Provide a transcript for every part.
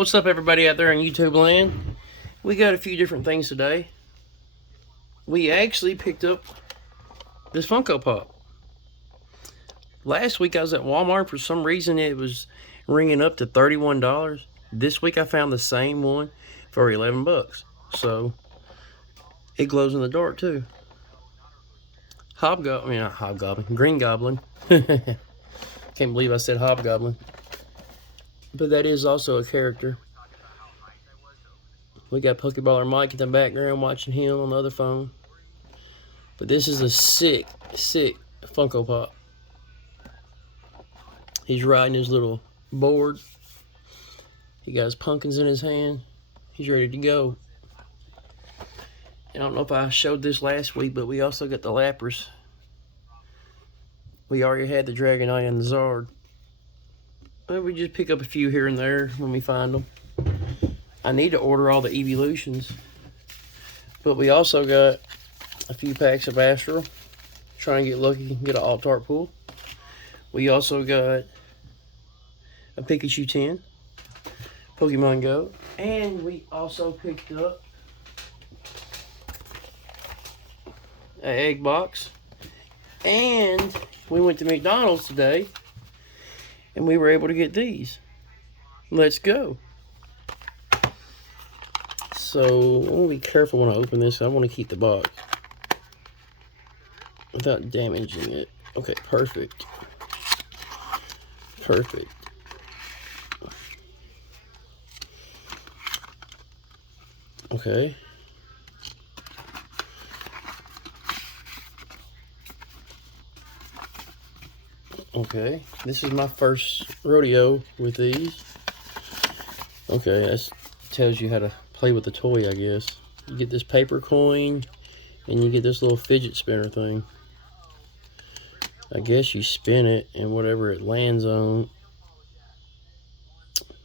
What's up, everybody out there in YouTube land? We got a few different things today. We actually picked up this Funko Pop. Last week I was at Walmart. For some reason it was ringing up to $31. This week I found the same one for 11 bucks. So it glows in the dark too. Green Goblin. Can't believe I said Hobgoblin. But that is also a character. We got Pokeballer Mike in the background watching him on the other phone. But this is a sick Funko Pop. He's riding his little board. He got his pumpkins in his hand. He's ready to go. I don't know if I showed this last week, but we also got the Lapras. We already had the Dragonite and the Zard. We just pick up a few here and there when we find them. I need to order all the Evolutions. But we also got a few packs of Astral. Trying to get lucky and get an Alt-Art pool. We also got a Pikachu 10. Pokemon Go. And we also picked up an egg box. And we went to McDonald's today. And we were able to get these. Let's go. So, I want to be careful when I open this. I want to keep the box without damaging it. Okay, perfect. Perfect. Okay. Okay, this is my first rodeo with these. Okay, that tells you how to play with the toy, I guess. You get this paper coin, and you get this little fidget spinner thing. I guess you spin it, and whatever it lands on.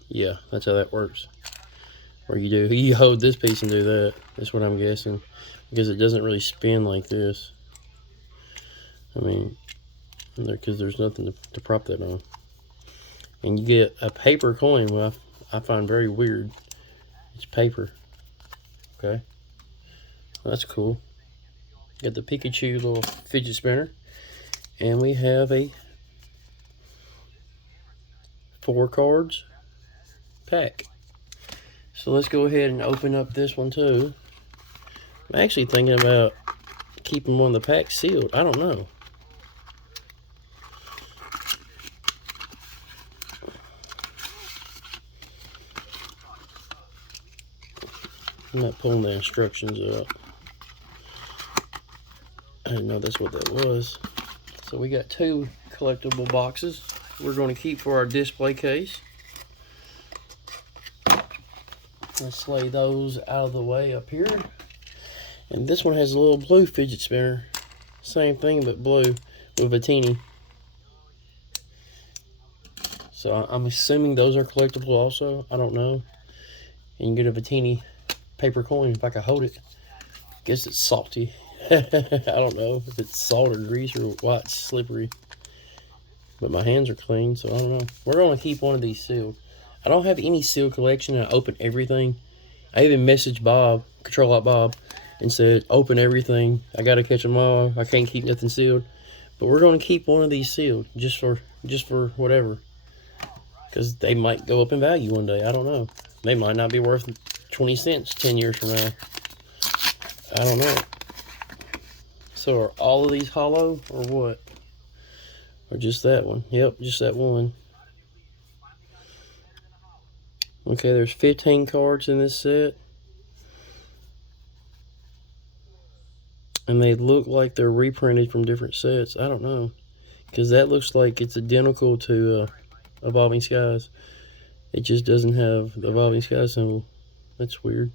Yeah, that's how that works. Or you hold this piece and do that. That's what I'm guessing. Because it doesn't really spin like this. I mean, because there's nothing to prop that on. And you get a paper coin, well, I find very weird. It's paper. Okay. That's cool. Got the Pikachu little fidget spinner. And we have a 4 cards pack. So let's go ahead and open up this one too. I'm actually thinking about keeping one of the packs sealed. I don't know. I'm not pulling the instructions up. I didn't know that's what that was. So we got 2 collectible boxes we're going to keep for our display case. Let's lay those out of the way up here. And this one has a little blue fidget spinner. Same thing, but blue with a teeny. So I'm assuming those are collectible also. I don't know. And you get a Vitini paper coin if I can hold it. Guess it's salty. I don't know if it's salt or grease or why it's slippery. But my hands are clean, so I don't know. We're going to keep one of these sealed. I don't have any sealed collection, and I open everything. I even messaged Bob, Control Out Bob, and said, open everything. I got to catch them all. I can't keep nothing sealed. But we're going to keep one of these sealed, just for whatever. Because they might go up in value one day. I don't know. They might not be worth 20 cents 10 years from now. I don't know. So are all of these hollow or what? Or just that one? Yep, just that one. Okay, there's 15 cards in this set. And they look like they're reprinted from different sets. I don't know. Because that looks like it's identical to Evolving Skies. It just doesn't have the Evolving Skies symbol. That's weird.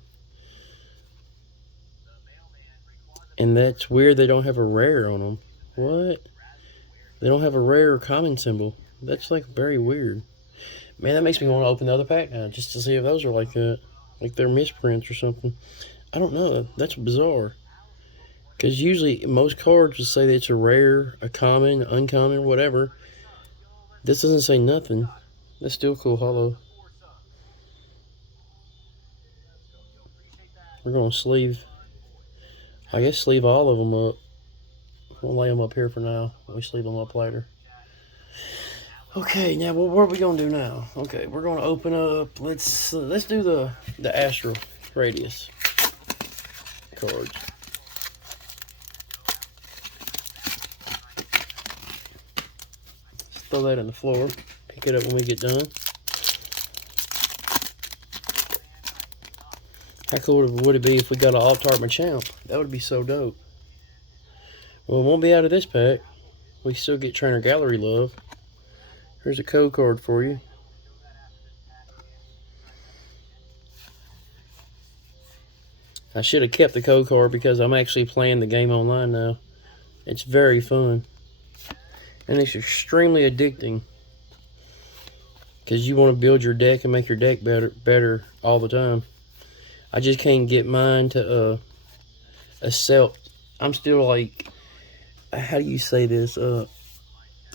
And that's weird they don't have a rare on them. What? They don't have a rare or common symbol. That's like very weird. Man, that makes me want to open the other pack now just to see if those are like that. Like they're misprints or something. I don't know. That's bizarre. Because usually most cards will say that it's a rare, a common, uncommon, whatever. This doesn't say nothing. That's still cool hollow. We're going to sleeve, I guess sleeve all of them up. We'll lay them up here for now. We sleeve them up later. Okay, now what are we gonna do now? Okay, we're gonna open up. Let's do the Astral Radius cards. Let's throw that in the floor. Pick it up when we get done. How cool would it be if we got an Alt-Art Machamp? That would be so dope. Well, it won't be out of this pack. We still get Trainer Gallery love. Here's a code card for you. I should have kept the code card because I'm actually playing the game online now. It's very fun. And it's extremely addicting. Because you want to build your deck and make your deck better all the time. I just can't get mine to accept. I'm still like, how do you say this?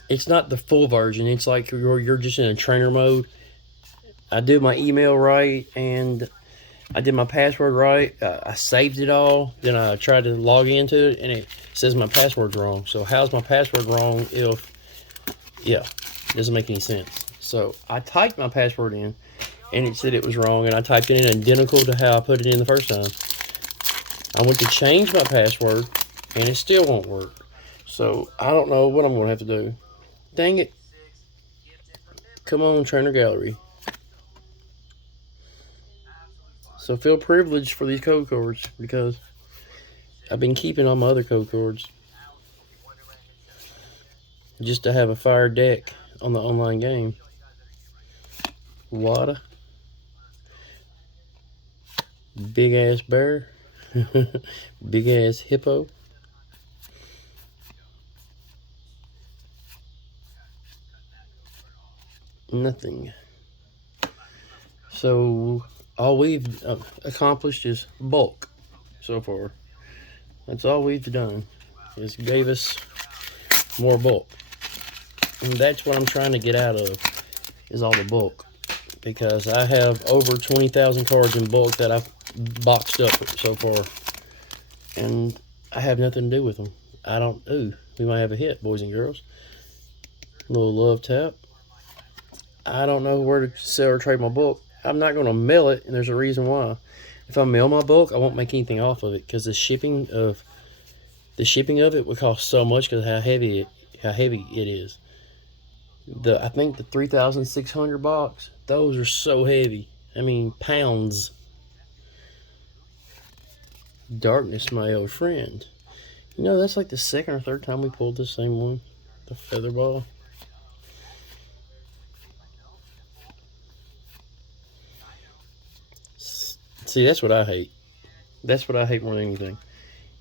It's not the full version. It's like you're just in a trainer mode. I do my email right, and I did my password right. I saved it all. Then I tried to log into it, and it says my password's wrong. So how's my password wrong if, yeah, it doesn't make any sense. So I typed my password in, and it said it was wrong, and I typed it in identical to how I put it in the first time. I went to change my password, and it still won't work. So I don't know what I'm going to have to do. Dang it. Come on, Trainer Gallery. So feel privileged for these code cards because I've been keeping all my other code cards just to have a fire deck on the online game. Wada. Big ass bear. Big ass hippo. Nothing. So all we've accomplished is bulk so far. That's all we've done, is gave us more bulk. And that's what I'm trying to get out of, is all the bulk. Because I have over 20,000 cards in bulk that I've boxed up so far. And I have nothing to do with them. I don't, ooh, we might have a hit, boys and girls. A little love tap. I don't know where to sell or trade my bulk. I'm not going to mail it, and there's a reason why. If I mail my bulk, I won't make anything off of it, because the shipping of it would cost so much because how heavy it is. I think the 3,600 box, those are so heavy. I mean, pounds. Darkness, my old friend. You know, that's like the second or third time we pulled the same one, the feather ball. See, that's what I hate. That's what I hate more than anything.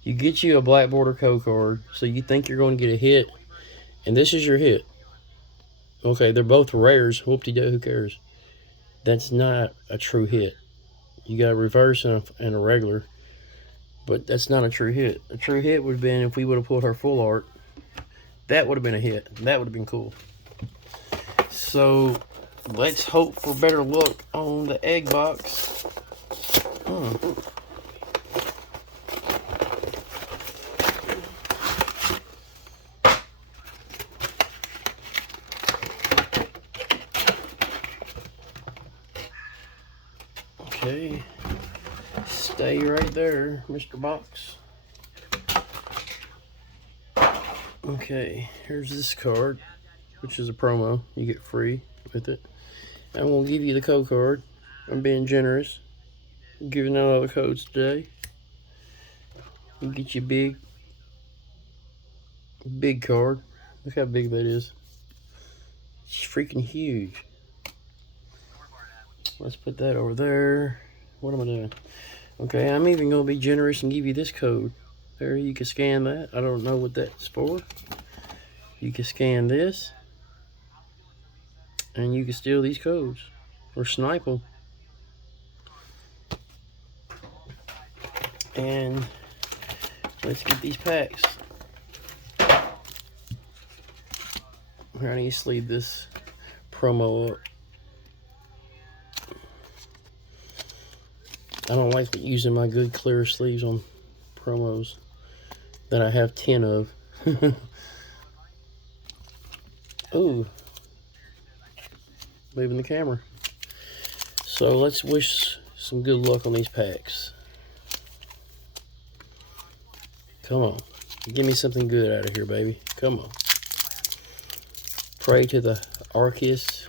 You get you a black border code card, so you think you're going to get a hit, and this is your hit. Okay, they're both rares. Whoop-de-doo, who cares? That's not a true hit. You got a reverse and a regular, but that's not a true hit. A true hit would have been if we would have pulled her full art. That would have been a hit. That would have been cool. So let's hope for better luck on the egg box. Okay, stay right there, Mr. Box. Okay, here's this card, which is a promo. You get free with it. I'm going to give you the code card. I'm being generous. I'm giving out all the codes today. You get your big card. Look how big that is. It's freaking huge. Let's put that over there. What am I doing? Okay, I'm even going to be generous and give you this code. There, you can scan that. I don't know what that's for. You can scan this. And you can steal these codes. Or snipe them. And let's get these packs. Here, I need to sleeve this promo up. I don't like using my good clear sleeves on promos that I have 10 of. Ooh. Moving the camera. So let's wish some good luck on these packs. Come on. Give me something good out of here, baby. Come on. Pray to the Arceus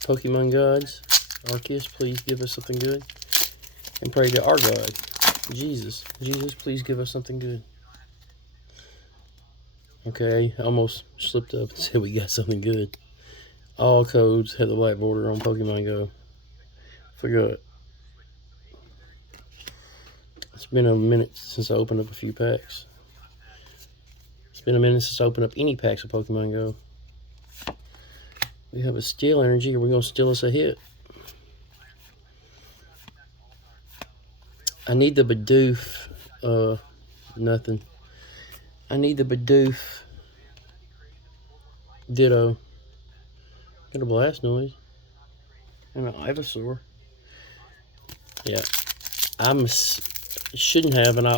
Pokemon gods. Arceus, please give us something good. And pray to our God, Jesus. Jesus, please give us something good. Okay, I almost slipped up and said we got something good. All codes have the black border on Pokemon Go. Forgot. It's been a minute since I opened up a few packs. It's been a minute since I opened up any packs of Pokemon Go. We have a Steel Energy. Are we going to steal us a hit? I need the Bidoof. Nothing. I need the Bidoof. Ditto. Got a Blastoise. And an Ivysaur. Yeah. Shouldn't have, and I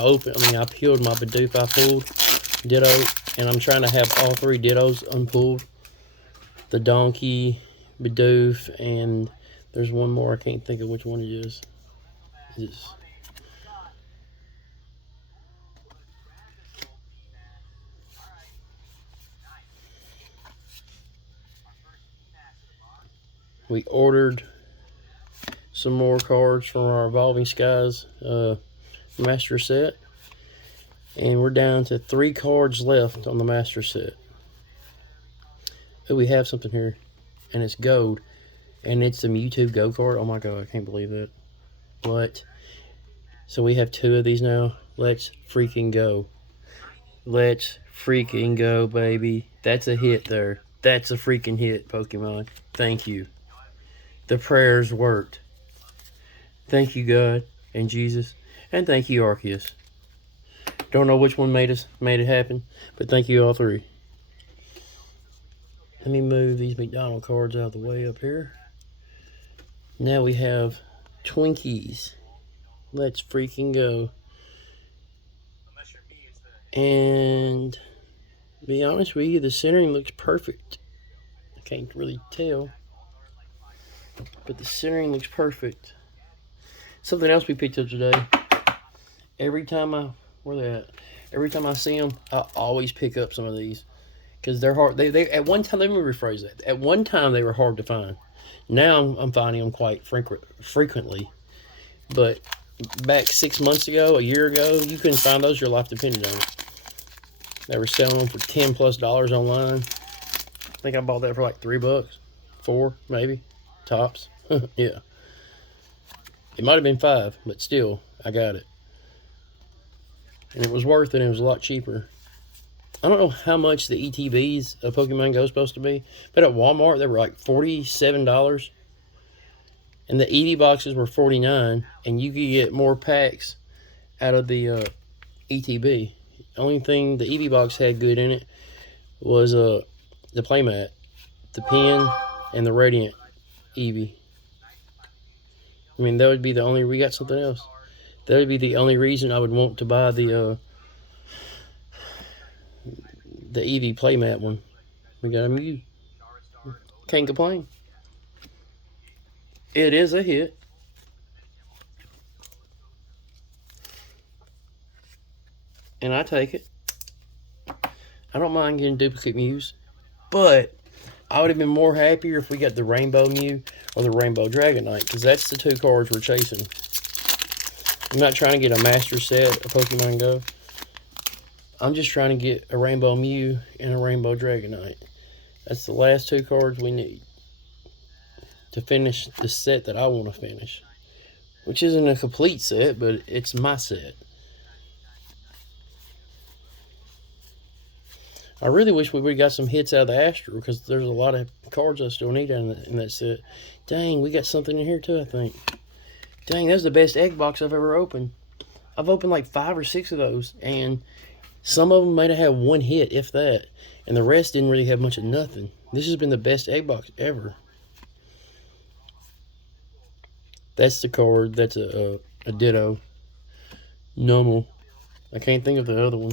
peeled my Bidoof I pulled. Ditto. And I'm trying to have all 3 Dittos unpulled. The Donkey, Bidoof, and there's one more. I can't think of which one it is. We ordered some more cards from our Evolving Skies master set. And we're down to 3 cards left on the master set. Oh, we have something here. And it's gold. And it's the Mewtwo Go card. Oh my god, I can't believe that. What? So we have 2 of these now. Let's freaking go. Let's freaking go, baby. That's a hit there. That's a freaking hit, Pokemon. Thank you. The prayers worked. Thank you, God and Jesus. And thank you, Arceus. Don't know which one made it happen, but thank you all 3. Let me move these McDonald cards out of the way up here. Now we have Twinkies. Let's freaking go. And to be honest with you, the centering looks perfect. I can't really tell, but the centering looks perfect. Something else we picked up today. Every time I see them, I always pick up some of these because they're hard. They at one time. Let me rephrase that. At one time, they were hard to find. Now I'm finding them quite frequently. But back 6 months ago, a year ago, you couldn't find those. Your life depended on it. They were selling them for $10+ online. I think I bought that for like $3, $4 maybe, tops. Yeah. It might have been $5, but still, I got it. And it was worth it. It was a lot cheaper. I don't know how much the ETBs of Pokemon Go is supposed to be, but at Walmart, they were like $47. And the EV boxes were $49, and you could get more packs out of the ETB. The only thing the EV box had good in it was the playmat, the pen, and the Radiant Eevee. I mean, that would be the only... We got something else. That would be the only reason I would want to buy the Eevee playmat one. We got a Mew. Can't complain. It is a hit. And I take it. I don't mind getting duplicate Mews. But I would have been more happier if we got the Rainbow Mew or the Rainbow Dragonite, because that's the 2 cards we're chasing. I'm not trying to get a master set of Pokemon Go. I'm just trying to get a Rainbow Mew and a Rainbow Dragonite. That's the last 2 cards we need to finish the set that I want to finish. Which isn't a complete set, but it's my set. I really wish we would have got some hits out of the Astro, because there's a lot of cards I still need in that set. Dang, we got something in here too, I think. Dang, that's the best egg box I've ever opened. I've opened like 5 or 6 of those, and some of them might have had 1 hit, if that. And the rest didn't really have much of nothing. This has been the best egg box ever. That's the card. That's a a Ditto, Numel. I can't think of the other one.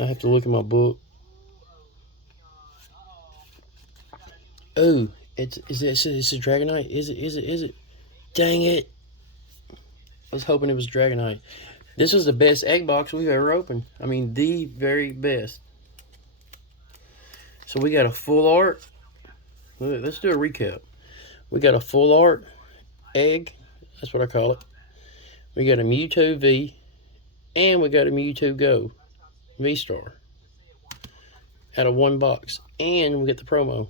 I have to look in my book. Oh, it's a Dragonite? Is it? Dang it! I was hoping it was Dragonite. This was the best egg box we've ever opened. I mean, the very best. So we got a full art. Let's do a recap. We got a full art egg. That's what I call it. We got a Mewtwo V. And we got a Mewtwo Go V-Star. Out of one box. And we get the promo.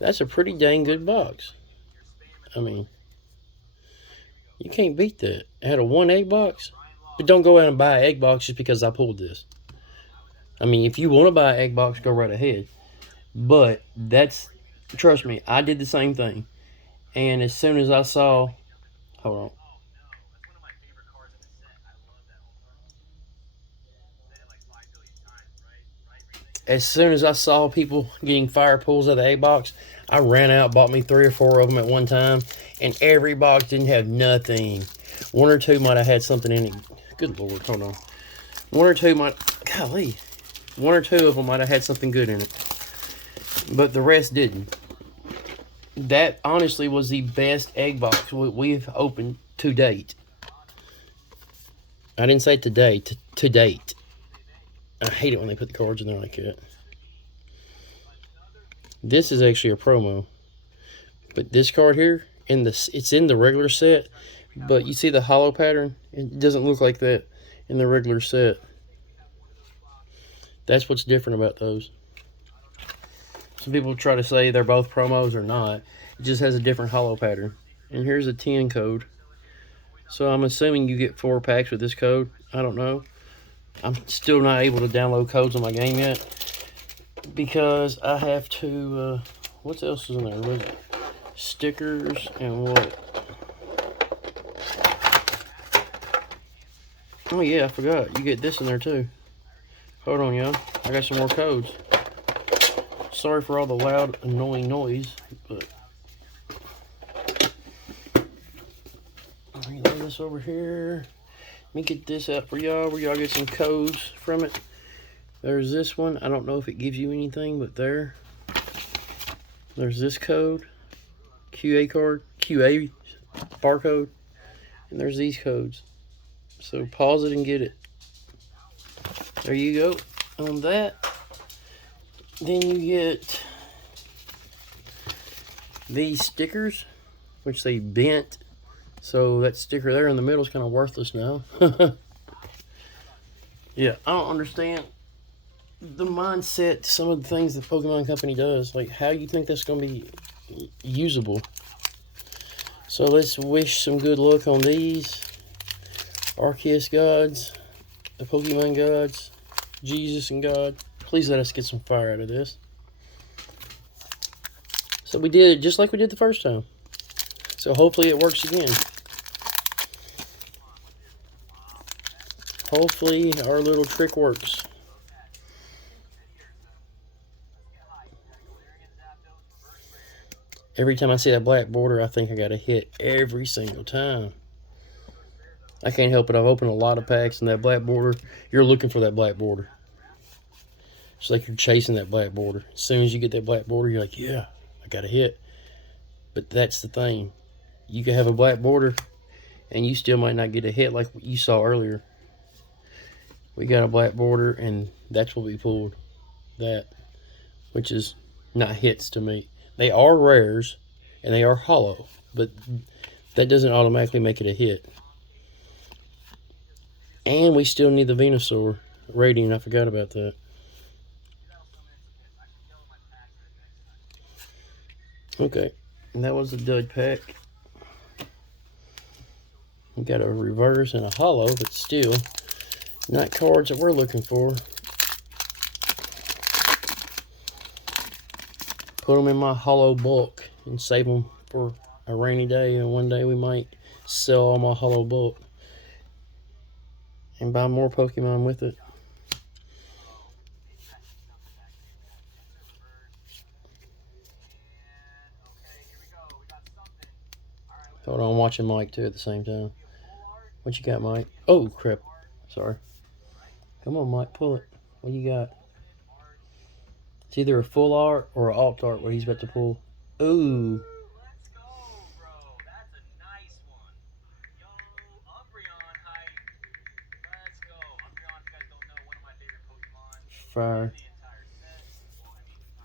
That's a pretty dang good box. I mean, you can't beat that. Out of one egg box. But don't go out and buy an egg box just because I pulled this. I mean, if you want to buy an egg box, go right ahead. But that's, trust me, I did the same thing. And as soon as I saw, hold on. As soon as I saw people getting fire pulls out of the egg box, I ran out, bought me 3 or 4 of them at one time, and every box didn't have nothing. 1 or 2 might have had something in it. Good Lord, hold on. 1 or 2 might, golly, 1 or 2 of them might have had something good in it, but the rest didn't. That honestly was the best egg box we've opened to date. I didn't say today, to date. I hate it when they put the cards in there like that. This is actually a promo. But this card here, it's in the regular set. But you see the hollow pattern? It doesn't look like that in the regular set. That's what's different about those. Some people try to say they're both promos or not. It just has a different hollow pattern. And here's a 10 code. So I'm assuming you get 4 packs with this code. I don't know. I'm still not able to download codes on my game yet. Because I have to, what else is in there? Stickers and what? Oh yeah, I forgot. You get this in there too. Hold on, y'all. I got some more codes. Sorry for all the loud, annoying noise, but let me lay this over here. Let me get this out for y'all, where y'all get some codes from it. There's this one. I don't know if it gives you anything, but there's this code, QA card, QA barcode, and there's these codes. So pause it and get it. There you go. On that, then you get these stickers, which they bent. So that sticker there in the middle is kind of worthless now. Yeah, I don't understand the mindset, some of the things the Pokemon Company does. Like, how you think that's going to be usable? So let's wish some good luck on these. Arceus gods, the Pokemon gods, Jesus and God. Please let us get some fire out of this. So we did it just like we did the first time. So hopefully it works again. Hopefully our little trick works. Every time I see that black border, I think I got a hit every single time. I can't help it. I've opened a lot of packs, and that black border, you're looking for that black border. It's like you're chasing that black border. As soon as you get that black border, you're like, yeah, I got a hit. But that's the thing. You can have a black border, and you still might not get a hit like you saw earlier. We got a black border, and that's what we pulled. That, which is not hits to me. They are rares, and they are hollow, but that doesn't automatically make it a hit. And we still need the Venusaur Radiant. I forgot about that. Okay, and that was a dud pack. We got a reverse and a hollow, but still not cards that we're looking for. Put them in my hollow bulk and save them for a rainy day, and one day we might sell all my hollow bulk and buy more Pokemon with it. Hold on, I'm watching Mike too at the same time. What you got, Mike? Oh, crap. Sorry. Come on, Mike, pull it. What you got? It's either a full art or an alt art what he's about to pull. Ooh. Fire.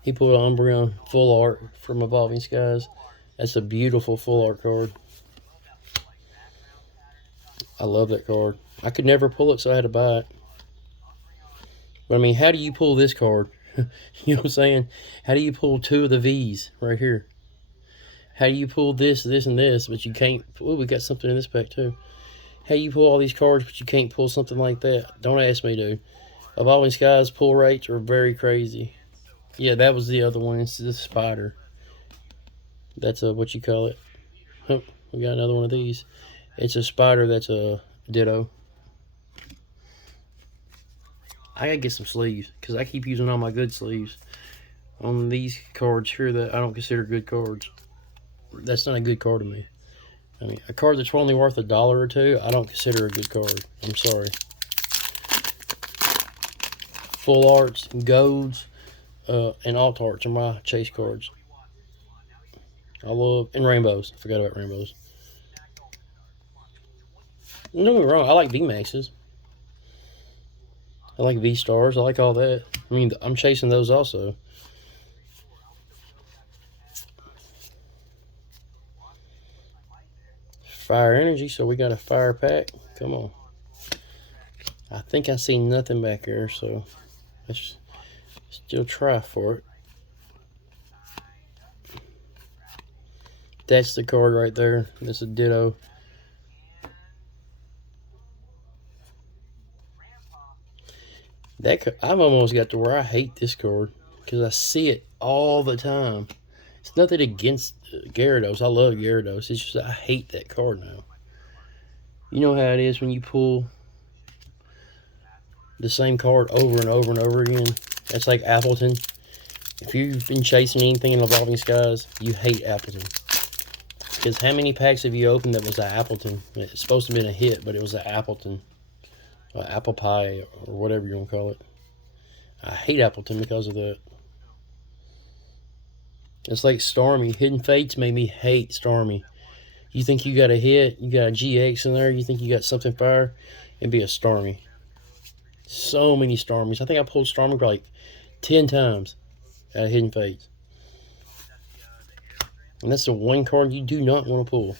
He pulled Umbreon full art from Evolving Skies. That's a beautiful full art card. I love that card. I could never pull it, so I had to buy it. But I mean, how do you pull this card? You know what I'm saying? How do you pull two of the V's right here? How do you pull this, this, and this, but you can't? Oh, we got something in this pack too. How do you pull all these cards, but you can't pull something like that? Don't ask me, dude. Evolving Skies pull rates are very crazy. Yeah, that was the other one. It's the spider. That's a, what you call it? Oh, we got another one of these. It's a spider that's a ditto. I gotta get some sleeves because I keep using all my good sleeves on these cards here that I don't consider good cards. That's not a good card to me. I mean, a card that's only worth $1 or $2, I don't consider a good card. I'm sorry. Full arts, golds, and alt arts are my chase cards. I love, and rainbows. I forgot about rainbows. Don't get me wrong, I like VMAXs. I like V-Stars. I like all that. I mean, I'm chasing those also. Fire energy, so we got a fire pack. Come on. I think I see nothing back there, so let's still try for it. That's the card right there. That's a ditto. I've almost got to where I hate this card because I see it all the time. It's nothing against Gyarados. I love Gyarados. It's just I hate that card now. You know how it is when you pull the same card over and over and over again. That's like Appleton. If you've been chasing anything in Evolving Skies, you hate Appleton. Because how many packs have you opened that was an Appleton? It's supposed to have been a hit, but it was an Appleton. Apple pie or whatever you want to call it. I hate Appleton because of that. It's like Stormy. Hidden Fates made me hate Stormy. You think you got a hit, you got a GX in there, you think you got something fire, it'd be a Stormy. So many Stormies. I think I pulled Stormy like 10 times out of Hidden Fates. And that's the one card you do not want to pull.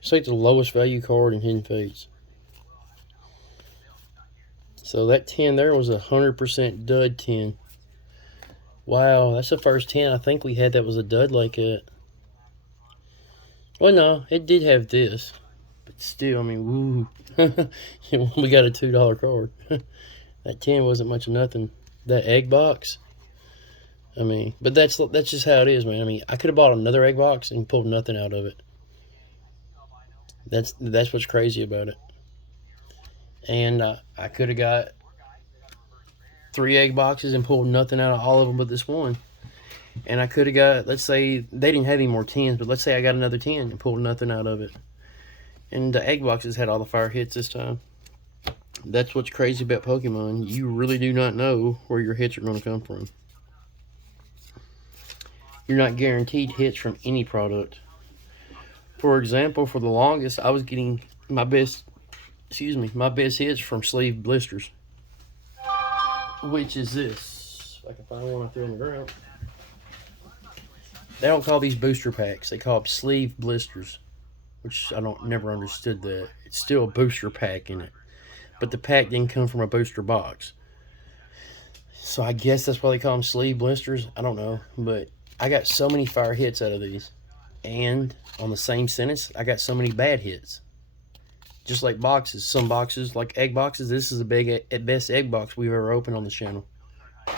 It's like the lowest value card in Hidden Fates. So that 10 there was 100% dud 10. Wow, that's the first 10 I think we had that was a dud like that. Well, no, it did have this. But still, I mean, woo. We got a $2 card. That 10 wasn't much of nothing. That egg box, I mean, but that's just how it is, man. I mean, I could have bought another egg box and pulled nothing out of it. That's what's crazy about it. And I could have got 3 egg boxes and pulled nothing out of all of them but this one. And I could have got, let's say, they didn't have any more 10s, but let's say I got another 10 and pulled nothing out of it. And the egg boxes had all the fire hits this time. That's what's crazy about Pokemon. You really do not know where your hits are going to come from. You're not guaranteed hits from any product. For example, for the longest, I was getting my best hits from sleeve blisters. Which is this. If I can find one out there on the ground. They don't call these booster packs. They call them sleeve blisters. Which I never understood that. It's still a booster pack in it. But the pack didn't come from a booster box. So I guess that's why they call them sleeve blisters. I don't know. But I got so many fire hits out of these. And on the same sentence, I got so many bad hits. Just like boxes. Some boxes, like egg boxes, this is the best egg box we've ever opened on the channel.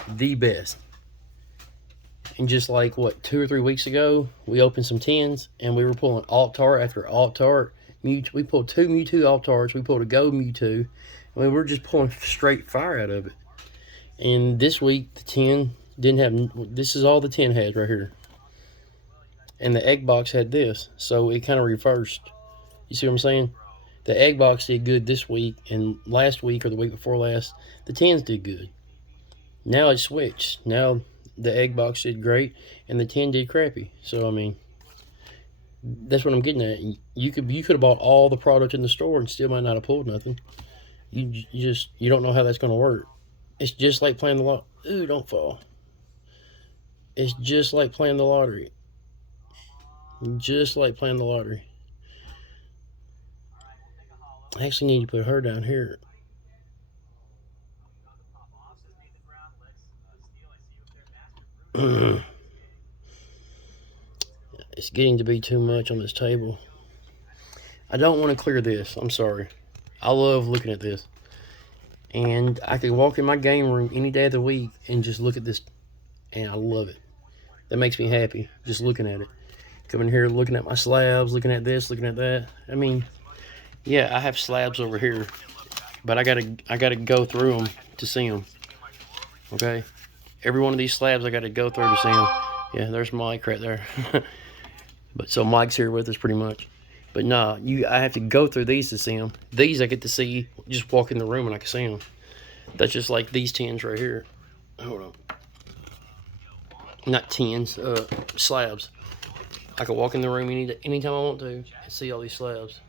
The best. And just like, what, 2 or 3 weeks ago, we opened some 10s, and we were pulling Alt-Tart after Alt-Tart. We pulled 2 Mewtwo Alt-Tarts, we pulled a Gold Mewtwo, and we were just pulling straight fire out of it. And this week, the 10 didn't have, this is all the 10 has right here. and the egg box had this, so it kind of reversed. You see what I'm saying? The egg box did good this week, and last week or the week before last, the tins did good. Now it switched. Now the egg box did great, and the tin did crappy. So I mean, that's what I'm getting at. You could have bought all the product in the store and still might not have pulled nothing. You don't know how that's going to work. It's just like playing the lot. Ooh, don't fall. It's just like playing the lottery. Just like playing the lottery. I actually need to put her down here. It's getting to be too much on this table. I don't want to clear this. I'm sorry. I love looking at this. And I could walk in my game room any day of the week and just look at this. And I love it. That makes me happy, just looking at it. Coming here, looking at my slabs, looking at this, looking at that. I mean, yeah, I have slabs over here. But I gotta go through them to see them. Okay? Every one of these slabs I gotta go through to see them. Yeah, there's Mike right there. But so Mike's here with us pretty much. But nah, I have to go through these to see them. These I get to see, just walk in the room and I can see them. That's just like these tins right here. Hold on. Not tins, slabs. I can walk in the room anytime I want to and see all these slabs.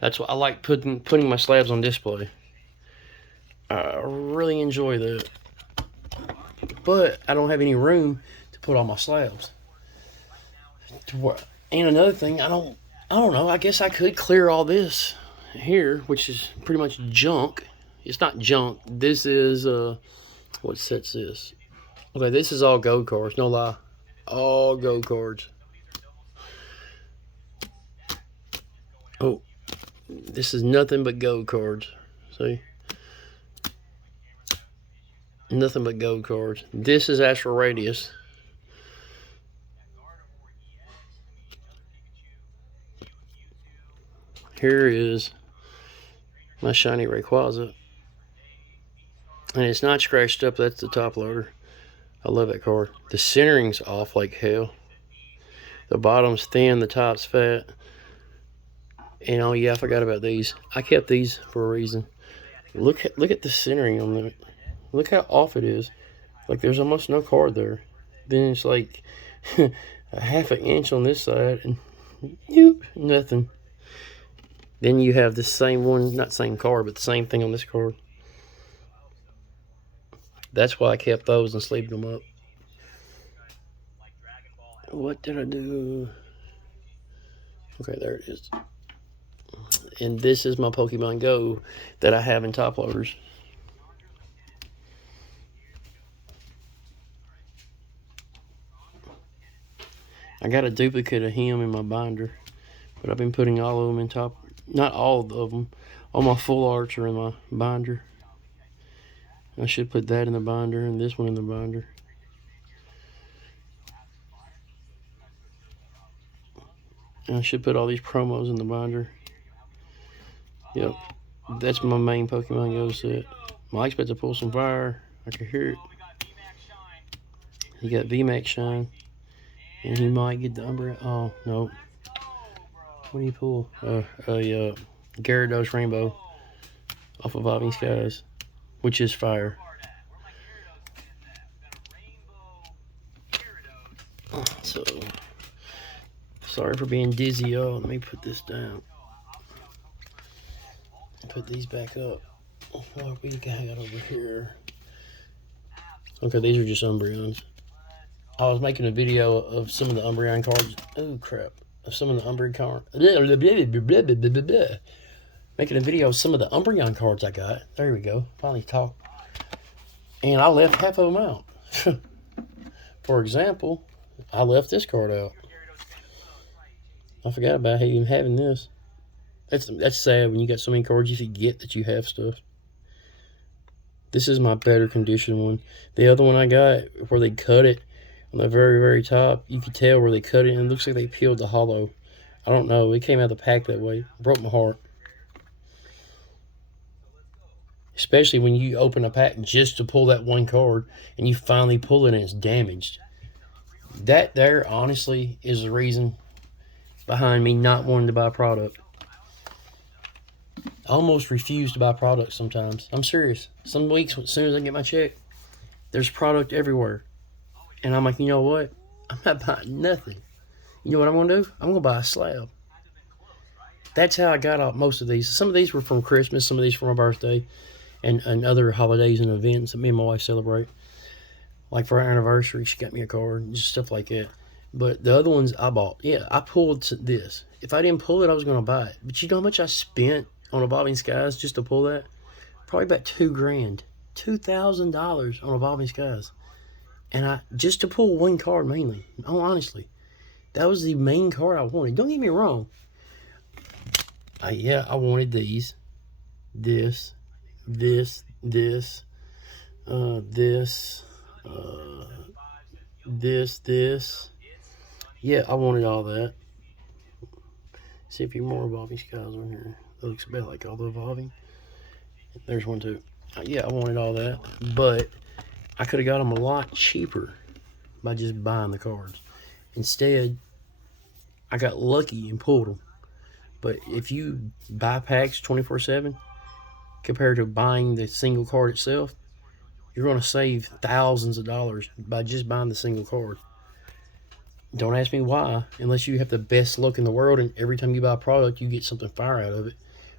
That's what I like, putting my slabs on display. I really enjoy that. But I don't have any room to put all my slabs. And another thing, I don't know. I guess I could clear all this here, which is pretty much junk. It's not junk. This is what sets this? Okay, this is all gold cards. No lie, all gold cards. Oh, this is nothing but gold cards. See, nothing but gold cards. This is Astral Radius. Here is my shiny Rayquaza. And it's not scratched up. That's the top loader. I love that card. The centering's off like hell. The bottom's thin, the top's fat. And oh yeah, I forgot about these. I kept these for a reason. Look at the centering on them. Look how off it is. Like there's almost no card there. Then it's like a half an inch on this side and nope, nothing. Then you have the same one, not same card, but the same thing on this card. That's why I kept those and sleeved them up. What did I do? Okay, there it is. And this is my Pokemon Go that I have in top loaders. I got a duplicate of him in my binder, but I've been putting all of them in top. Not all of them. All my full arts are in my binder. I should put that in the binder and this one in the binder. And I should put all these promos in the binder. Yep. That's my main Pokemon Go set. Mike's about to pull some fire. I can hear it. He got VMAX Shine. And he might get the Umbreon. Oh, no. What do you pull? Gyarados Rainbow off of Evolving Skies, which is fire. So, sorry for being dizzy, y'all. Let me put this down. Put these back up. What we got over here? Okay, these are just Umbreons. I was making a video of some of the Umbreon cards. Oh, crap. Of some of the Umbreon cards. Making a video of some of the Umbreon cards I got. There we go. Finally talk. And I left half of them out. For example, I left this card out. I forgot about even having this. That's sad when you got so many cards you forget that you have stuff. This is my better condition one. The other one I got, where they cut it on the very, very top, you could tell where they cut it, and it looks like they peeled the hollow. I don't know. It came out of the pack that way. It broke my heart. Especially when you open a pack just to pull that one card, and you finally pull it and it's damaged. That there, honestly, is the reason behind me not wanting to buy a product. I almost refuse to buy products sometimes. I'm serious. Some weeks, as soon as I get my check, there's product everywhere. And I'm like, you know what? I'm not buying nothing. You know what I'm going to do? I'm going to buy a slab. That's how I got out most of these. Some of these were from Christmas, some of these from my birthday, and other holidays and events that me and my wife celebrate. Like for our anniversary, she got me a card, and just stuff like that. But the other ones I bought, yeah, I pulled this. If I didn't pull it, I was going to buy it. But you know how much I spent on Evolving Skies just to pull that? Probably about $2,000, $2,000 on Evolving Skies, and I just to pull one card mainly. Oh, honestly, that was the main card I wanted. Don't get me wrong. Yeah, I wanted these, this, this, this, this, this. Yeah, I wanted all that. See a few more Evolving Skies on here. That looks a bit like all the Evolving. There's one too. Yeah, I wanted all that, but I could have got them a lot cheaper by just buying the cards. Instead, I got lucky and pulled them. But if you buy packs 24/7 compared to buying the single card itself, you're going to save thousands of dollars by just buying the single card. Don't ask me why, unless you have the best luck in the world and every time you buy a product, you get something fire out of it,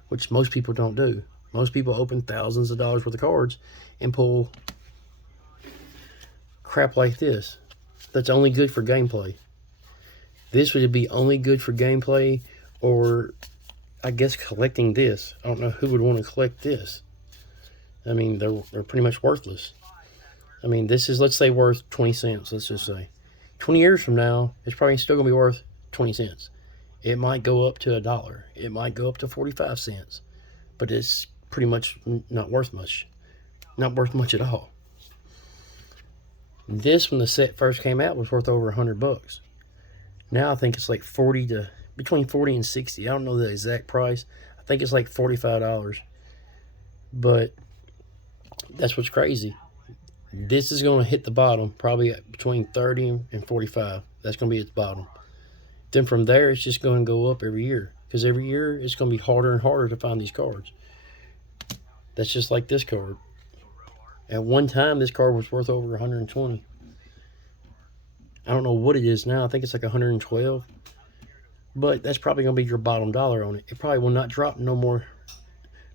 which most people don't do. Most people open thousands of dollars worth of cards and pull crap like this that's only good for gameplay. This would be only good for gameplay, or I guess collecting this. I don't know who would want to collect this. I mean, they're pretty much worthless. I mean, this is, let's say, worth 20 cents, let's just say. 20 years from now, it's probably still going to be worth 20 cents. It might go up to $1. It might go up to 45 cents. But it's pretty much not worth much. Not worth much at all. This, when the set first came out, was worth over $100. Now I think it's like between 40 and 60. I don't know the exact price. I think it's like $45. But that's what's crazy. This is going to hit the bottom probably between 30 and 45. That's going to be at the bottom. Then from there, it's just going to go up every year, because every year it's going to be harder and harder to find these cards. That's just like this card. At one time, this card was worth over 120. I don't know what it is now. I think it's like 112. But that's probably going to be your bottom dollar on it. It probably will not drop no more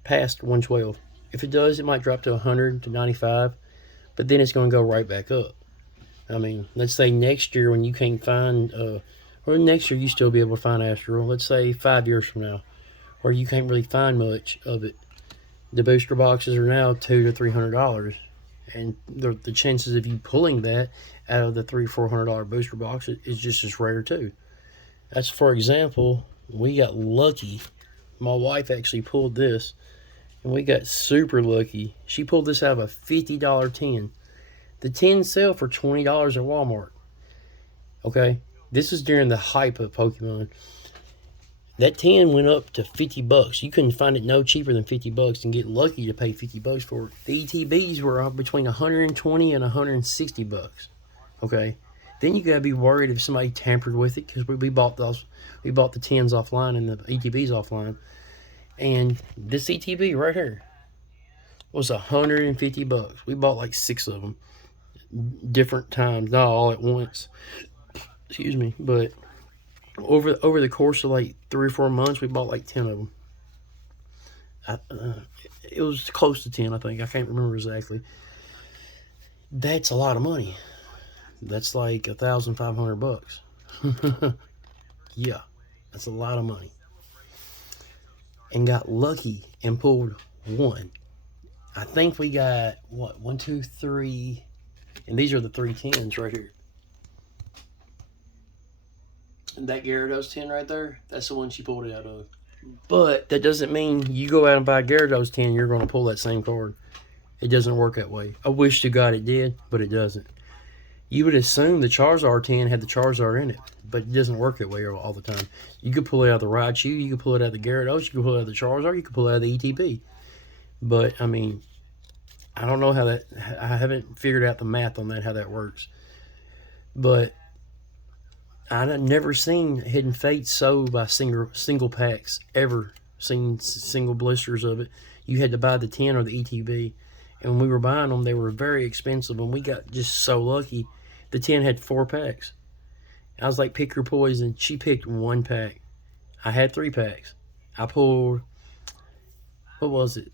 past 112. If it does, it might drop to 100 to 95. But then it's going to go right back up. I mean, let's say next year when you can't find, or next year you still be able to find Astral. Let's say 5 years from now, where you can't really find much of it. The booster boxes are now $200 to $300, and the chances of you pulling that out of the $300-400 booster box is just as rare too. That's, for example, we got lucky. My wife actually pulled this, and we got super lucky. She pulled this out of a $50 tin. The tins sell for $20 at Walmart. Okay, this is during the hype of Pokemon. That tin went up to $50. You couldn't find it no cheaper than $50 and get lucky to pay $50 for it. The ETBs were between $120 and $160. Okay, then you gotta be worried if somebody tampered with it, because we bought the tins offline and the ETBs offline. And this ETB right here was $150. We bought like 6 of them, different times, not all at once. Excuse me, but over the course of like 3 or 4 months, we bought like 10 of them. It was close to 10, I think. I can't remember exactly. That's a lot of money. That's like $1,500. Yeah, that's a lot of money. And got lucky and pulled one. I think we got, what, 1, 2, 3, and these are the 3 tins right here. And that Gyarados tin right there, that's the one she pulled it out of. But that doesn't mean you go out and buy a Gyarados tin, you're going to pull that same card. It doesn't work that way. I wish to God it did, but it doesn't. You would assume the Charizard tin had the Charizard in it, but it doesn't work that way all the time. You could pull it out of the Raichu, you could pull it out of the Gyarados, you could pull it out of the Charizard, you could pull it out of the ETB. But, I mean, I don't know how that, I haven't figured out the math on that, how that works. But I've never seen Hidden Fate sold by single packs, ever seen single blisters of it. You had to buy the 10 or the ETB. And when we were buying them, they were very expensive, and we got just so lucky. The 10 had 4 packs. I was like, pick your poison. She picked 1 pack. I had 3 packs. I pulled, what was it?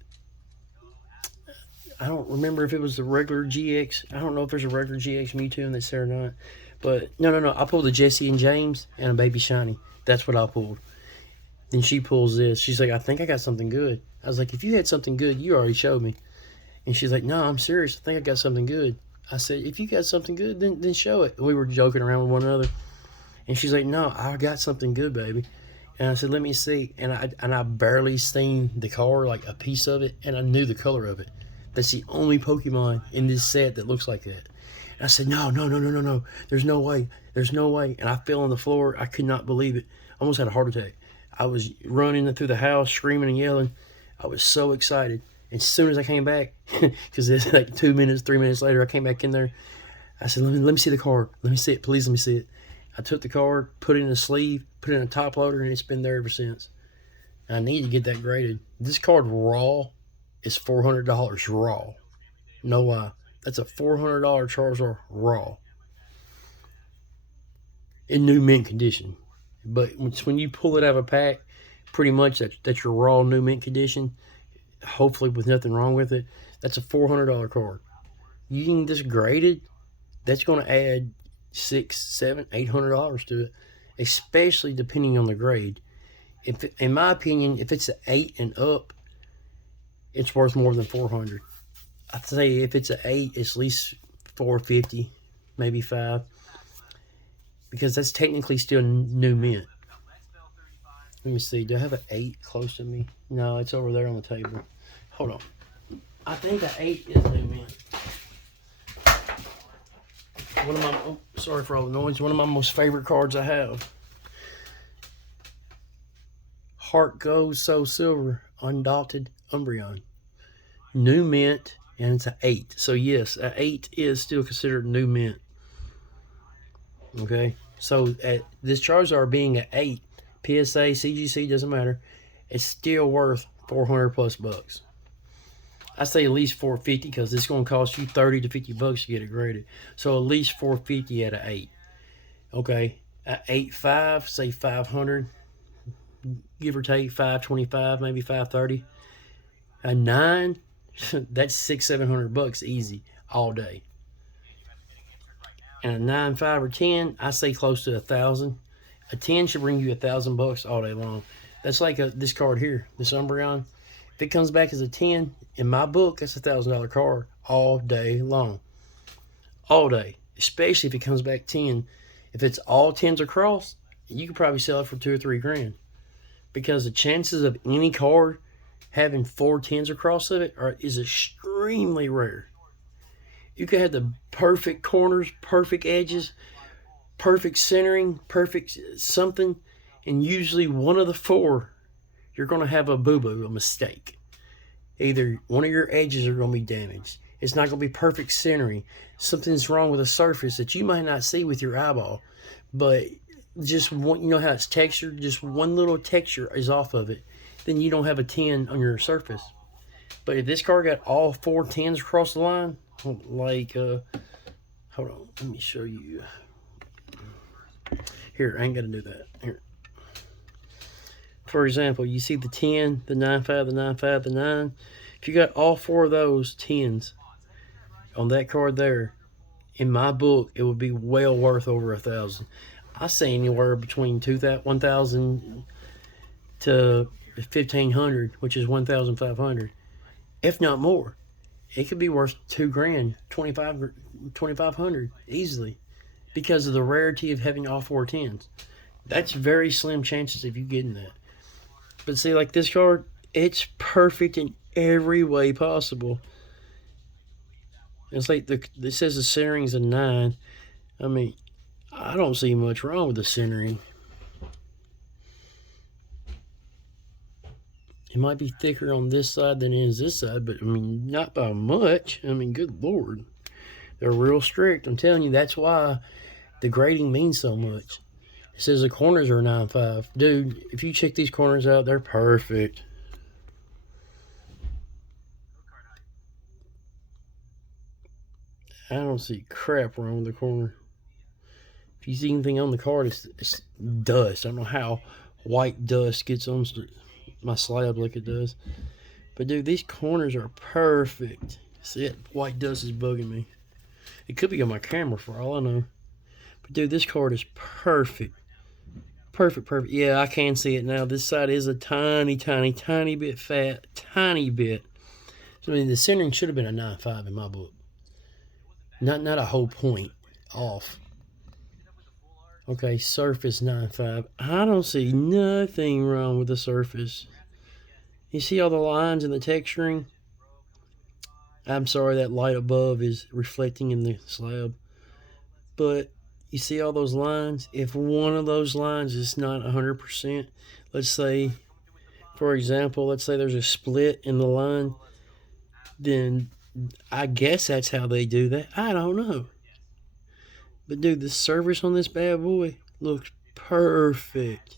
I don't remember if it was the regular GX. I don't know if there's a regular GX Mewtwo in this there or not. But no. I pulled the Jesse and James and a Baby Shiny. That's what I pulled. Then she pulls this. She's like, I think I got something good. I was like, if you had something good, you already showed me. And she's like, no, I'm serious. I think I got something good. I said, if you got something good, then show it. We were joking around with one another. And she's like, no, I got something good, baby. And I said, let me see. And I barely seen the card, like a piece of it, and I knew the color of it. That's the only Pokemon in this set that looks like that. And I said, no. There's no way. And I fell on the floor. I could not believe it. I almost had a heart attack. I was running through the house, screaming and yelling. I was so excited. As soon as I came back, because it's like 2 minutes, 3 minutes later, I came back in there. I said, let me see the card. Let me see it. Please let me see it. I took the card, put it in a sleeve, put it in a top loader, and it's been there ever since. I need to get that graded. This card raw is $400 raw. No lie. That's a $400 Charizard raw. In new mint condition. But when you pull it out of a pack, pretty much that's your raw new mint condition. Hopefully with nothing wrong with it. That's a $400 card. You can this graded, that's going to add $600, $700, $800 to it, especially depending on the grade. If, in my opinion, if it's an 8 and up, it's worth more than $400. I'd say if it's an 8, it's at least $450, maybe $5, because that's technically still new mint. Let me see. Do I have an 8 close to me? No, it's over there on the table. Hold on. I think the 8 is new mint. One of my, oh, sorry for all the noise. One of my most favorite cards I have. Heart Gold Soul Silver Undotted Umbreon. New mint, and it's an 8. So yes, an 8 is still considered new mint. Okay, so this Charizard being an 8, PSA, CGC, doesn't matter. It's still worth 400 plus bucks. I say at least 450 because it's going to cost you 30 to 50 bucks to get it graded. So at least 450 at an 8. Okay, at 8.5, say 500, give or take 525, maybe 530. A 9, that's 600-700 bucks easy all day. And a 9, 5, or 10, I say close to 1,000. A 10 should bring you 1,000 bucks all day long. That's like this card here, this Umbreon. If it comes back as a 10, in my book, that's a $1,000 card all day long. All day. Especially if it comes back 10. If it's all 10s across, you could probably sell it for $2 or $3 grand. Because the chances of any card having 4 10s across of it is extremely rare. You could have the perfect corners, perfect edges, perfect centering, perfect something, and usually one of the 4, you're going to have a boo-boo, a mistake. Either one of your edges are going to be damaged. It's not going to be perfect centering. Something's wrong with a surface that you might not see with your eyeball. But just one, you know how it's textured? Just one little texture is off of it. Then you don't have a 10 on your surface. But if this card got all 4 10s across the line, like, hold on, let me show you. Here, I ain't got to do that. Here. For example, you see the 10, the 9.5, the 9.5, the 9. If you got all 4 of those 10s on that card there, in my book, it would be well worth over 1,000. I say anywhere between 1,000 to 1,500, which is 1,500, if not more. It could be worth $2 grand, 2,500 easily, because of the rarity of having all 4 10s. That's very slim chances of you getting that. But see, like this card, it's perfect in every way possible. It's like it says the centering is a 9. I mean, I don't see much wrong with the centering. It might be thicker on this side than it is this side, but I mean, not by much. I mean, good Lord. They're real strict. I'm telling you, that's why the grading means so much. It says the corners are 9.5. Dude, if you check these corners out, they're perfect. I don't see crap wrong with the corner. If you see anything on the card, it's dust. I don't know how white dust gets on my slab like it does. But dude, these corners are perfect. See it? White dust is bugging me. It could be on my camera for all I know. But dude, this card is perfect. Perfect. Yeah, I can see it now. This side is a tiny bit fat. Tiny bit. So, I mean, the centering should have been a 9.5 in my book. Not a whole point off. Okay, surface 9.5. I don't see nothing wrong with the surface. You see all the lines and the texturing? I'm sorry that light above is reflecting in the slab. But you see all those lines? If one of those lines is not 100%, let's say, for example, let's say there's a split in the line, then I guess that's how they do that. I don't know. But dude, the surface on this bad boy looks perfect.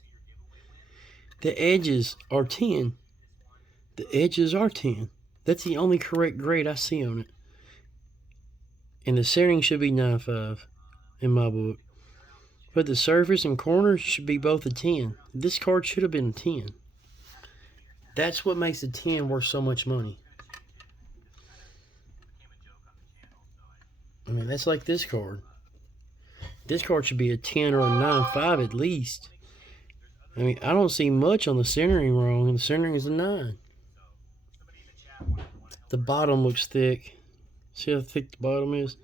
The edges are 10. The edges are 10. That's the only correct grade I see on it. And the centering should be 9.5 in my book. But the surface and corners should be both a 10. This card should have been a 10. That's what makes a 10 worth so much money. I mean, that's like this card. This card should be a 10 or a 9.5 at least. I mean, I don't see much on the centering wrong, and the centering is a 9. The bottom looks thick. See how thick the bottom is?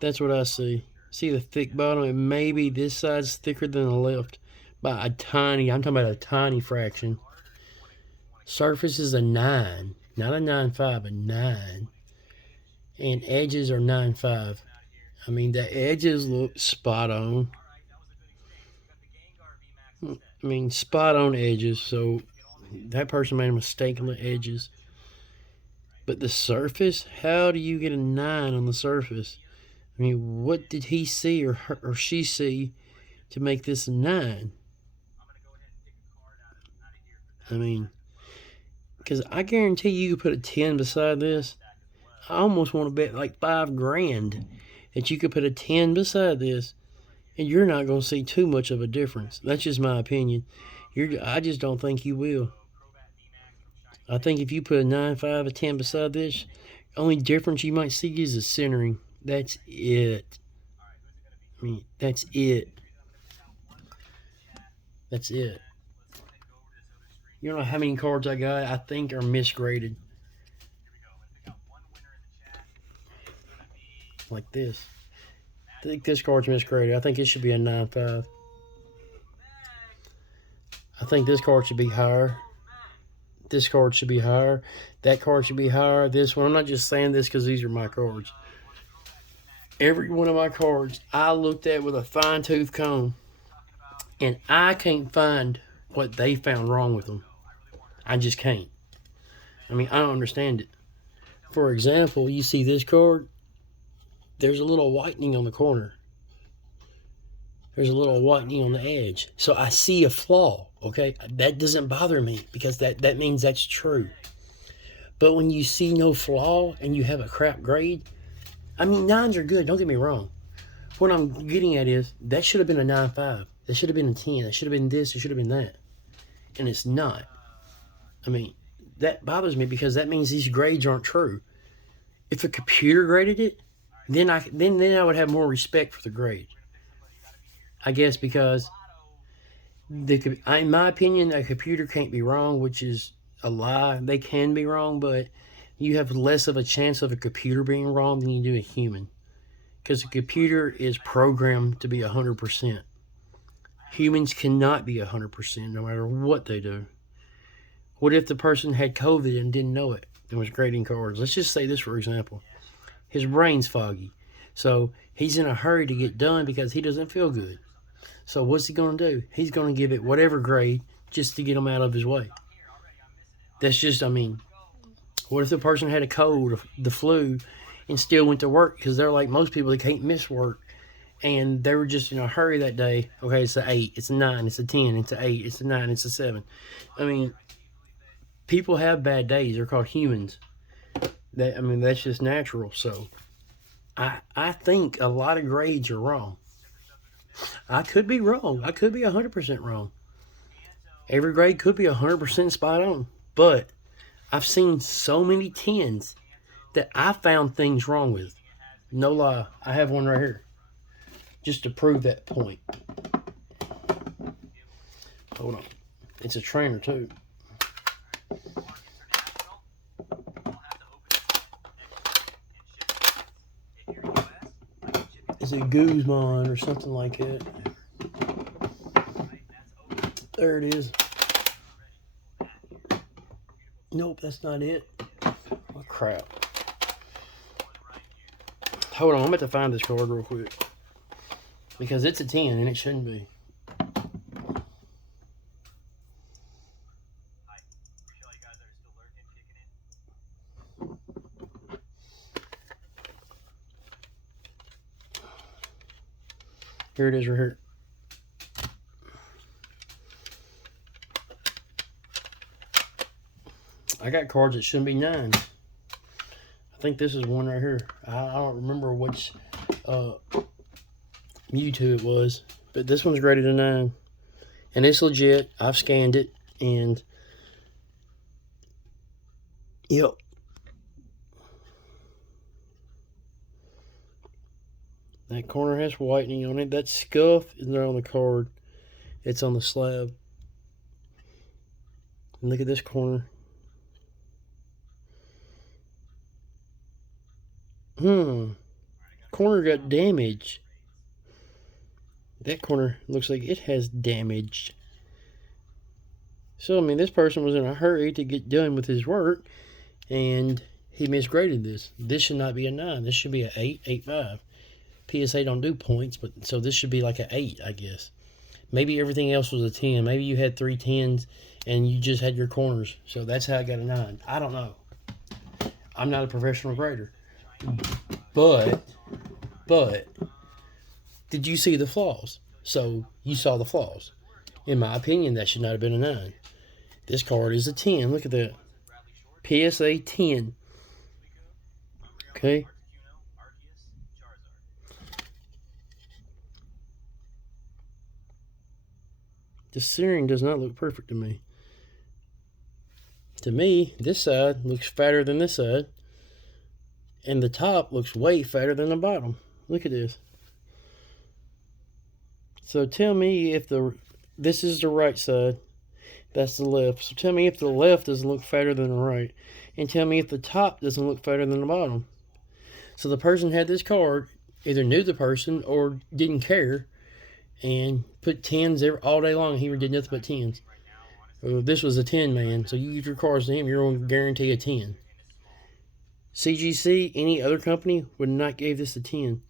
That's what I see. See the thick bottom? And maybe this side's thicker than the left by a tiny, I'm talking about a tiny fraction. Surface is a 9. Not a 9.5, a 9. And edges are 9.5. I mean, the edges look spot on. I mean, spot on edges. So that person made a mistake on the edges. But the surface, how do you get a 9 on the surface? I mean, what did he see or she see to make this a 9? I mean, because I guarantee you could put a 10 beside this. I almost want to bet like $5,000 that you could put a 10 beside this, and you're not going to see too much of a difference. That's just my opinion. I just don't think you will. I think if you put a 9.5, a 10 beside this, the only difference you might see is the centering. That's it. I mean, that's it. That's it. You don't know how many cards I got I think are misgraded. Like this. I think this card's misgraded. I think it should be a 9.5. I think this card should be higher. This card should be higher. That card should be higher. This one, I'm not just saying this because these are my cards. Every one of my cards I looked at with a fine-tooth comb, and I can't find what they found wrong with them. I just can't. I mean, I don't understand it. For example, you see this card, there's a little whitening on the corner. There's a little whitening on the edge. So I see a flaw, okay? That doesn't bother me because that means that's true. But when you see no flaw and you have a crap grade, I mean, 9s are good, don't get me wrong. What I'm getting at is, that should have been a 9.5. That should have been a 10. That should have been this. It should have been that. And it's not. I mean, that bothers me because that means these grades aren't true. If a computer graded it, then I would have more respect for the grade. I guess because, in my opinion, a computer can't be wrong, which is a lie. They can be wrong, but you have less of a chance of a computer being wrong than you do a human. Because a computer is programmed to be 100%. Humans cannot be 100% no matter what they do. What if the person had COVID and didn't know it and was grading cards? Let's just say this, for example. His brain's foggy. So he's in a hurry to get done because he doesn't feel good. So what's he going to do? He's going to give it whatever grade just to get him out of his way. That's just, I mean, what if the person had a cold, the flu, and still went to work? Because they're like most people, they can't miss work. and they were just in a hurry that day. Okay, it's an 8, it's a 9, it's a 10, it's an 8, it's a 9, it's a 7. I mean, people have bad days. They're called humans. That's just natural. So I think a lot of grades are wrong. I could be wrong. I could be 100% wrong. Every grade could be 100% spot on. But I've seen so many 10s that I found things wrong with. No lie. I have one right here. Just to prove that point. Hold on. It's a trainer too. It's a Guzman or something like it. There it is. Nope, that's not it. Oh, crap. Hold on, I'm about to find this card real quick. Because it's a 10 and it shouldn't be. Here it is right here. I got cards that shouldn't be 9s. I think this is one right here. I don't remember which Mewtwo it was, but this one's graded a 9. And it's legit. I've scanned it, and yep. That corner has whitening on it. That scuff is not on the card. It's on the slab. And look at this corner. Corner got damaged. That corner looks like it has damage. So, this person was in a hurry to get done with his work, and he misgraded this. This should not be a 9. This should be an 8, 8.5. PSA don't do points, but so this should be like an 8, I guess. Maybe everything else was a 10. Maybe you had 3 10s, and you just had your corners. So that's how I got a 9. I don't know. I'm not a professional grader. But, did you see the flaws? So, you saw the flaws. In my opinion, that should not have been a 9. This card is a 10. Look at that. PSA 10. Okay. The searing does not look perfect to me. To me, this side looks fatter than this side. And the top looks way fatter than the bottom. Look at this. So tell me if this is the right side. That's the left. So tell me if the left doesn't look fatter than the right. And tell me if the top doesn't look fatter than the bottom. So the person had this card, either knew the person or didn't care, and put 10s all day long. He did nothing but 10s. This was a 10 man, so you give your cards to him, you're going to guarantee a 10. CGC, any other company, would not give this a 10.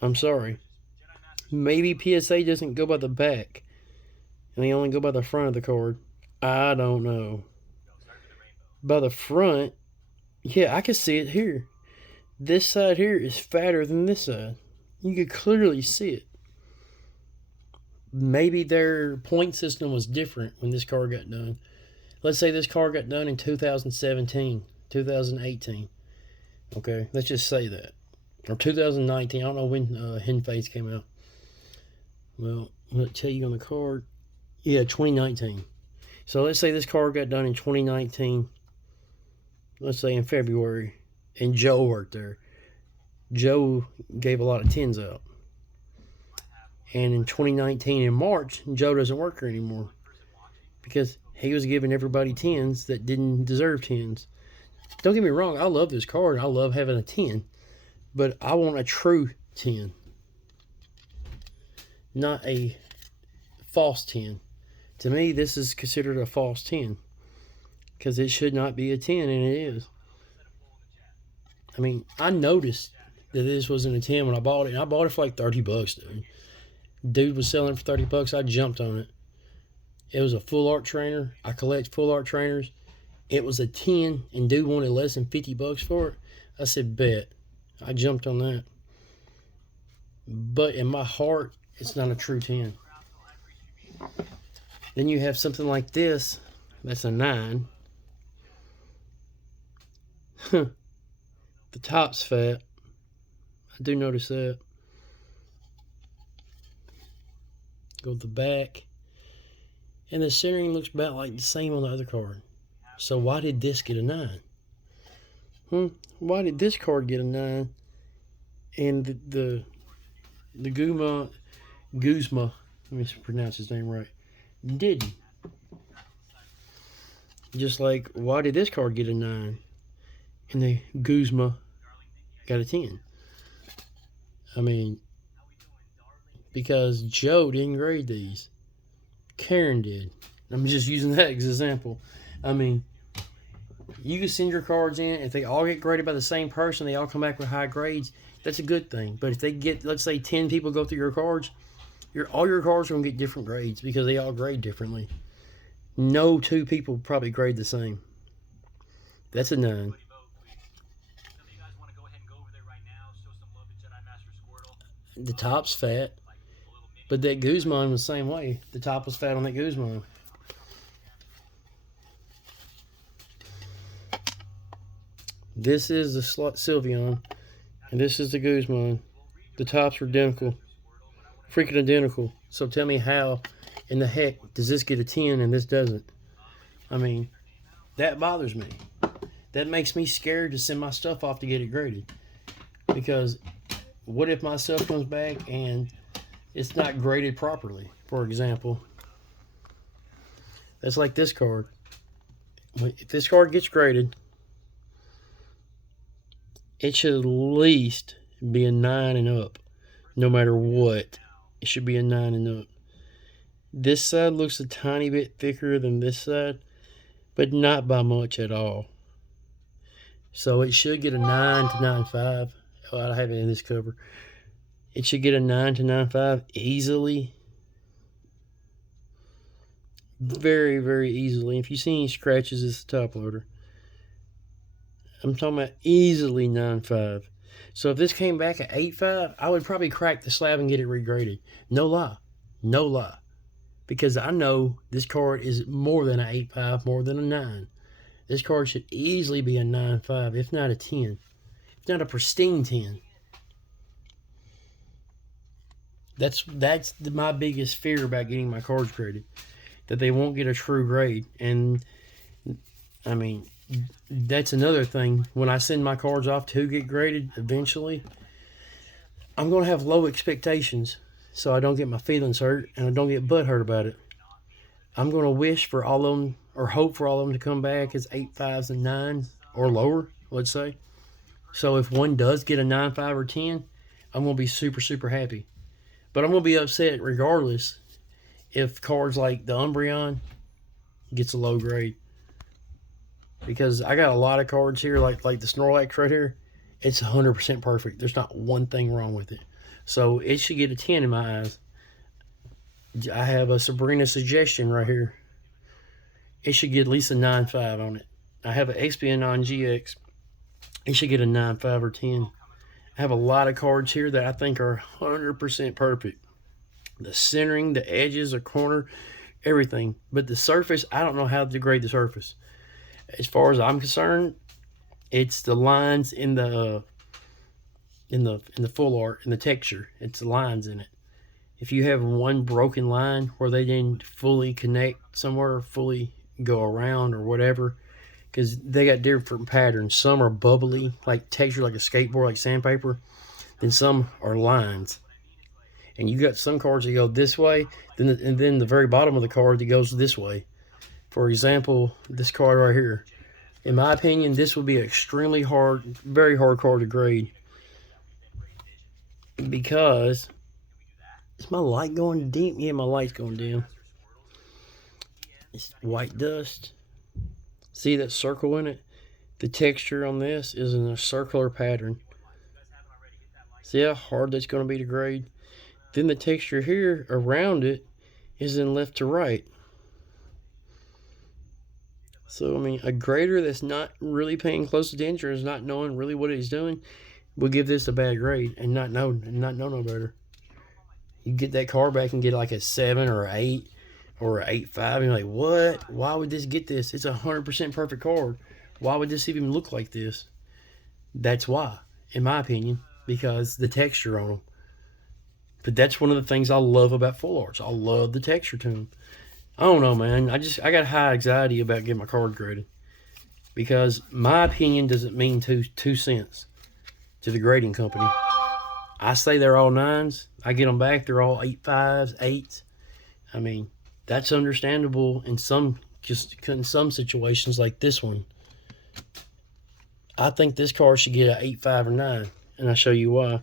I'm sorry. Maybe PSA doesn't go by the back, and they only go by the front of the card. I don't know. By the front, yeah, I can see it here. This side here is fatter than this side. You could clearly see it. Maybe their point system was different when this card got done. Let's say this card got done in 2017, 2018. Okay, let's just say that. Or 2019. I don't know when Hidden Fates came out. Well, I'll tell you on the card. Yeah, 2019. So let's say this card got done in 2019. Let's say in February. And Joe worked there. Joe gave a lot of 10s out. And in 2019, in March, Joe doesn't work here anymore. Because he was giving everybody 10s that didn't deserve 10s. Don't get me wrong, I love this card. I love having a 10. But I want a true 10. Not a false 10. To me, this is considered a false 10. Because it should not be a 10, and it is. I noticed that this wasn't a 10 when I bought it. And I bought it for like $30, dude. Dude was selling it for $30. I jumped on it. It was a full art trainer. I collect full art trainers. It was a 10, and dude wanted less than $50 for it. I said, bet. I jumped on that. but in my heart, it's not a true 10. Then you have something like this, that's a 9. The top's fat. I do notice that. Go to the back. And the centering looks about like the same on the other card. So why did this get a 9? Why did this card get a 9? And the Guzma, let me pronounce his name right, didn't. Just like, why did this card get a 9? And the Guzma got a 10. I mean, because Joe didn't grade these. Karen did. I'm just using that as an example. I mean, you can send your cards in. If they all get graded by the same person, they all come back with high grades, that's a good thing. But if they get, let's say 10 people go through your cards, all your cards are going to get different grades because they all grade differently. No two people probably grade the same. That's a 9. The top's fat, but that Guzman was the same way. The top was fat on that Guzman. This is the Sylveon, and this is the Guzman. The tops are identical. Freaking identical. So tell me how in the heck does this get a 10 and this doesn't? I mean, that bothers me. That makes me scared to send my stuff off to get it graded. Because what if my stuff comes back and it's not graded properly? For example, that's like this card. If this card gets graded, it should at least be a 9 and up. No matter what, it should be a 9 and up. This side looks a tiny bit thicker than this side, but not by much at all. So it should get a 9 to 9.5. Oh, I have it in this cover. It should get a 9 to 9.5 easily. Very, very easily. If you see any scratches, it's the top loader. I'm talking about easily 9.5. So if this came back at 8.5, I would probably crack the slab and get it regraded. No lie. No lie. Because I know this card is more than an 8.5, more than a 9. This card should easily be a 9.5, if not a 10. If not a pristine 10. That's my biggest fear about getting my cards graded. That they won't get a true grade. And, I mean, that's another thing. When I send my cards off to get graded eventually, I'm going to have low expectations so I don't get my feelings hurt and I don't get butt hurt about it. I'm going to wish for all of them, or hope for all of them to come back as 8.5s and 9s or lower, let's say. So if one does get a 9.5 or 10, I'm going to be super, super happy. But I'm going to be upset regardless if cards like the Umbreon gets a low grade. Because I got a lot of cards here, like the Snorlax right here. It's 100% perfect. There's not one thing wrong with it. So it should get a 10 in my eyes. I have a Sabrina Suggestion right here. It should get at least a 9.5 on it. I have an Espeon GX. It should get a 9.5 or 10. I have a lot of cards here that I think are 100% perfect. The centering, the edges, the corner, everything. But the surface, I don't know how to grade the surface. As far as I'm concerned, it's the lines in the full art, in the texture. It's the lines in it. If you have one broken line where they didn't fully connect somewhere, fully go around or whatever, because they got different patterns. Some are bubbly, like texture, like a skateboard, like sandpaper. Then some are lines. And you got some cards that go this way, and then the very bottom of the card that goes this way. For example, this card right here. In my opinion, this would be an extremely hard, very hard card to grade. Because, is my light going dim? Yeah, my light's going dim. It's white dust. See that circle in it? The texture on this is in a circular pattern. See how hard that's going to be to grade? Then the texture here around it is in left to right. So, I mean, a grader that's not really paying close attention, is not knowing really what he's doing, will give this a bad grade and not know no better. You get that car back and get like a 7 or an 8 or an 8.5, and you're like, what? Why would this get this? It's 100% perfect car. Why would this even look like this? That's why, in my opinion, because the texture on them. But that's one of the things I love about Full Arts. I love the texture to them. I don't know, man. I got high anxiety about getting my card graded, because my opinion doesn't mean two cents to the grading company. I say they're all 9s. I get them back, they're all 8.5s, 8s. I mean, that's understandable in some situations like this one. I think this car should get an 8.5 or 9, and I'll show you why.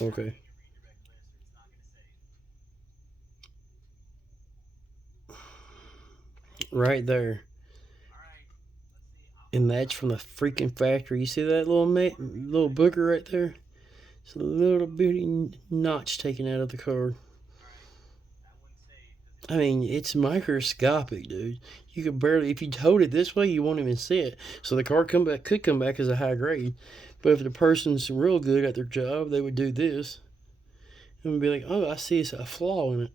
Okay. Right there. And that's from the freaking factory. You see that little booger right there? It's a little bitty notch taken out of the card. I mean, it's microscopic, dude. You could barely, if you hold it this way, you won't even see it. So the card could come back as a high grade. But if the person's real good at their job, they would do this and be like, oh, I see a flaw in it.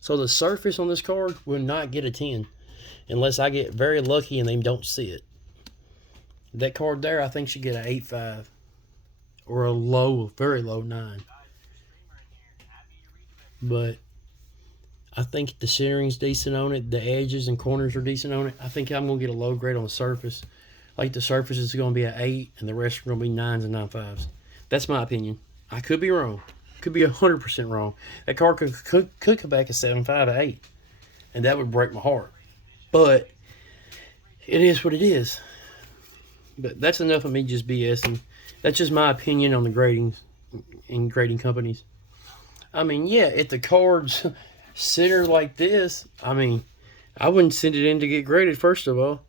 So the surface on this card will not get a 10 unless I get very lucky and they don't see it. That card there, I think, should get an 8.5 or a very low 9. But I think the centering's decent on it. The edges and corners are decent on it. I think I'm going to get a low grade on the surface. Like the surface is going to be an 8 and the rest are going to be 9s and 9.5s. That's my opinion. I could be wrong. Could be 100% wrong. That car could come back a 7.5 or 8. And that would break my heart. But it is what it is. But that's enough of me just BSing. That's just my opinion on the grading and grading companies. I mean, yeah, if the card's centered like this, I mean, I wouldn't send it in to get graded, first of all.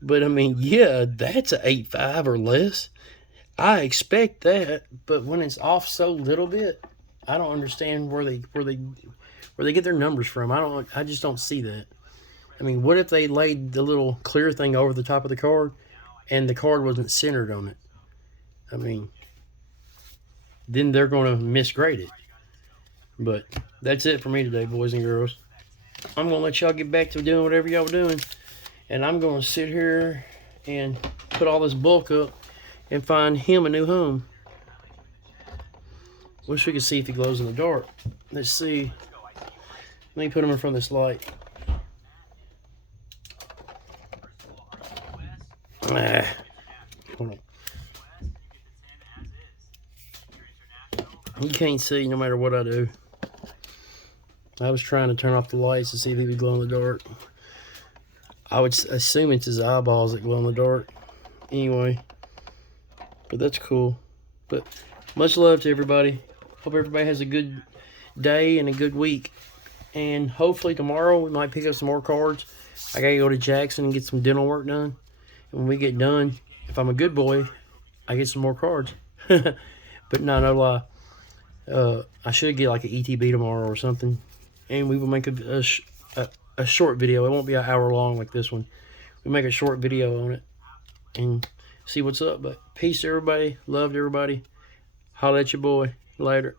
But I mean, yeah, that's an 8.5 or less. I expect that, but when it's off so little bit, I don't understand where they get their numbers from. I just don't see that. I mean, what if they laid the little clear thing over the top of the card and the card wasn't centered on it? I mean, then they're going to misgrade it. But that's it for me today, boys and girls. I'm going to let y'all get back to doing whatever y'all doing. And I'm going to sit here and put all this bulk up and find him a new home. Wish we could see if he glows in the dark. Let's see. Let me put him in front of this light. Hold on. You can't see no matter what I do. I was trying to turn off the lights to see if he would glow in the dark. I would assume it's his eyeballs that glow in the dark. Anyway. But that's cool. But much love to everybody. Hope everybody has a good day and a good week. And hopefully tomorrow we might pick up some more cards. I gotta go to Jackson and get some dental work done. And when we get done, if I'm a good boy, I get some more cards. But no lie. I should get like an ETB tomorrow or something. And we will make a short video. It won't be an hour long like this one. We'll make a short video on it and see what's up. But peace, everybody. Love to everybody. Holla at your boy. Later.